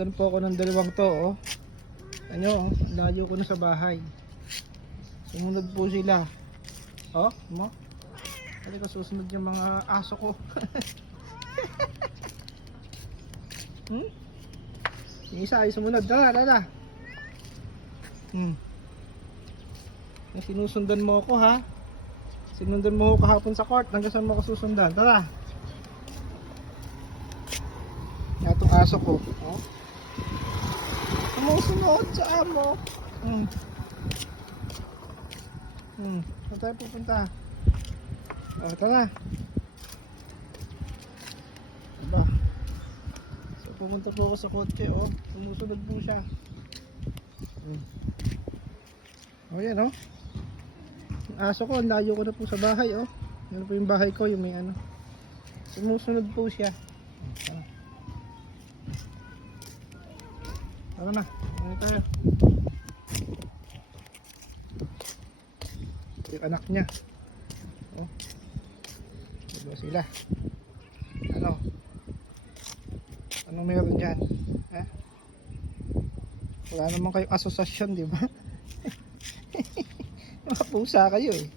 Sinusundan po ako ng dalawang to, oh. Ano, oh, layo ko na sa bahay. Sumunod po sila. Oh, mo? Halika, susunod yung mga aso ko. Yung isa ay sumunod. Tara, tara. Sinusundan mo ako, ha? Sinundan mo ako kahapon sa court. Hanggang saan mo ako susundan? Tara. Itong aso ko. Oh. Sumusunod sa amo. Saan tayo pupunta? Oh, tara. Diba? So pumunta po ako sa kotse, oh. Sumusunod po siya. Oh, yan, oh. Yung aso ko, ang layo ko na po sa bahay, oh. Yan po yung bahay ko, yung may ano. Sumusunod po siya. Tara. Tara na. Tara tayo. Yung anak niya. Oh. Diba sila? Ano? Anong meron dyan? Eh? Wala naman kayong asosasyon, di ba? Mga pusa kayo eh.